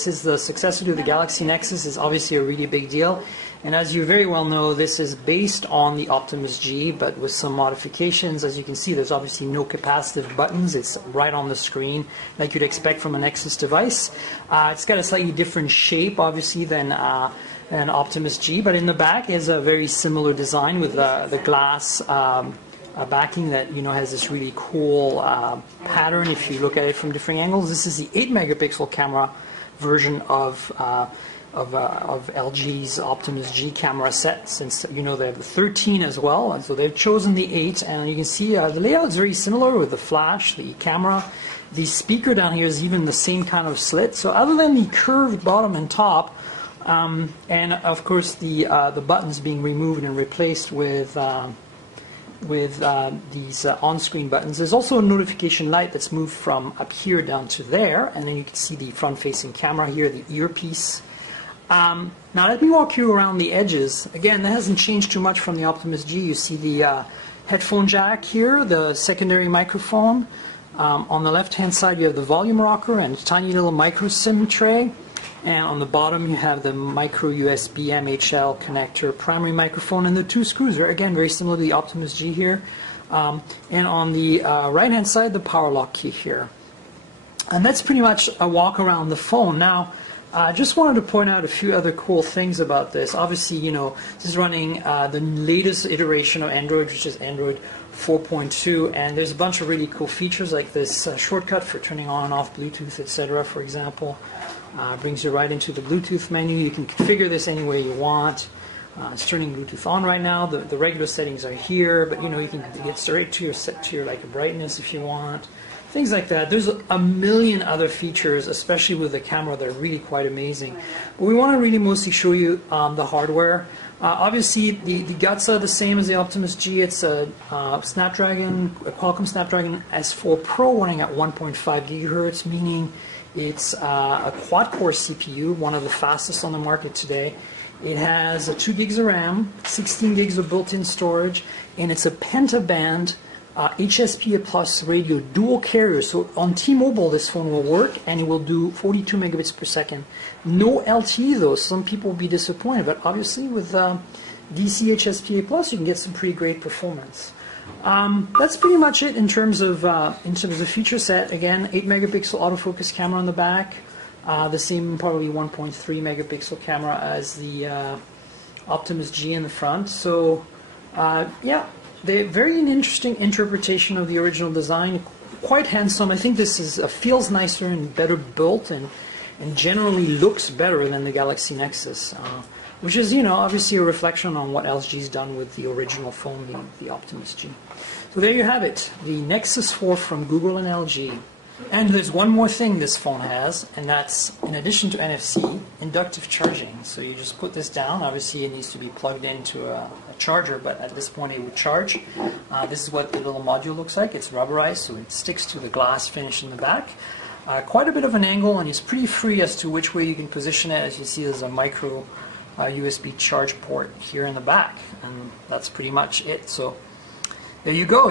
This is the successor to the Galaxy Nexus. Is obviously a really big deal. And as you very well know, this is based on the Optimus G, but with some modifications. As you can see, there's obviously no capacitive buttons. It's right on the screen, like you'd expect from a Nexus device. It's got a slightly different shape, obviously, than Optimus G, but in the back is a very similar design with the glass backing that has this really cool pattern. If you look at it from different angles, this is the 8-megapixel camera version of LG's Optimus G camera set, since they have the 13 as well, and so they've chosen the 8, and you can see the layout is very similar with the flash, the camera. The speaker down here is even the same kind of slit, so other than the curved bottom and top, and of course the buttons being removed and replaced with these on-screen buttons. There's also a notification light that's moved from up here down to there, and then you can see the front-facing camera here, the earpiece. Now let me walk you around the edges. Again, that hasn't changed too much from the Optimus G. You see the headphone jack here, the secondary microphone. On the left-hand side you have the volume rocker and a tiny little micro SIM tray. And on the bottom you have the micro USB MHL connector primary microphone, and the 2 screws are again very similar to the Optimus G here. And on the right hand side, the power lock key here. And that's pretty much a walk around the phone. Now I just wanted to point out a few other cool things about this. Obviously, this is running the latest iteration of Android, which is Android 4.2, and there's a bunch of really cool features like this shortcut for turning on and off Bluetooth, etc. For example, brings you right into the Bluetooth menu. You can configure this any way you want. It's turning Bluetooth on right now. The regular settings are here, but you can get straight to your brightness if you want. Things like that. There's a million other features, especially with the camera, that are really quite amazing. But we want to really mostly show you the hardware. Obviously, the guts are the same as the Optimus G. It's a Qualcomm Snapdragon S4 Pro running at 1.5 gigahertz, meaning it's a quad-core CPU, one of the fastest on the market today. It has 2 gigs of RAM, 16 gigs of built-in storage, and it's a pentaband HSPA Plus radio dual carrier. So on T-Mobile this phone will work, and it will do 42 megabits per second. No LTE though. Some people will be disappointed, but obviously with DC HSPA Plus you can get some pretty great performance. That's pretty much it in terms of feature set. Again, 8-megapixel autofocus camera on the back, the same probably 1.3 megapixel camera as the Optimus G in the front. So yeah. They're very interesting interpretation of the original design, quite handsome. I think this feels nicer and better built, and generally looks better than the Galaxy Nexus, which is obviously a reflection on what LG's done with the original phone, the Optimus G. So there you have it, the Nexus 4 from Google and LG. And there's one more thing this phone has, and that's, in addition to NFC, inductive charging. So you just put this down. Obviously it needs to be plugged into a charger, but at this point it would charge. This is what the little module looks like. It's rubberized, so it sticks to the glass finish in the back. Quite a bit of an angle, and it's pretty free as to which way you can position it. As you see, there's a micro USB charge port here in the back, and that's pretty much it. So there you go.